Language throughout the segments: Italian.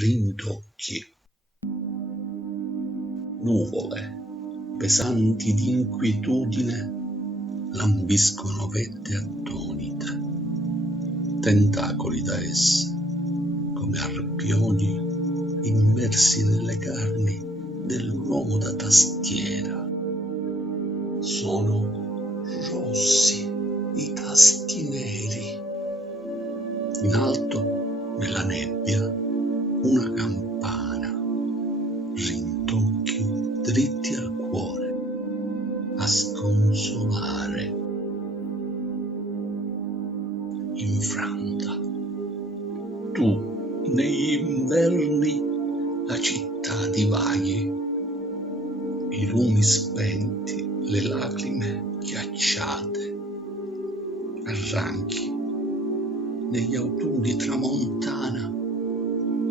rintocchi. Nuvole pesanti di inquietudine lambiscono vette attonite, tentacoli da esse come arpioni immersi nelle carni dell'uomo da tastiera. Sono rossi i tasti neri. In alto, nella nebbia, una campana, rintocchi dritti al cuore, a sconsolare. Infranta, tu negli inverni la città divaghi, i lumi spenti, le lacrime ghiacciate, arranchi negli autunni tramontana,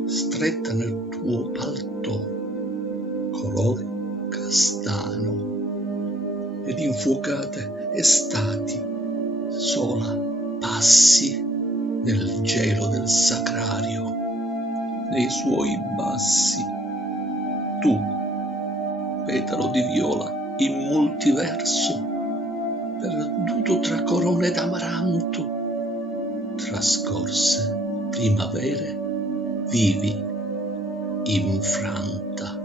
stretta nel tuo paltò color castano, ed infuocate estati sola passi nel gelo del sacrario, nei suoi bassi. Tu, petalo di viola in multiverso, perduto tra corone d'amaranto, trascorse primavere vivi infranta.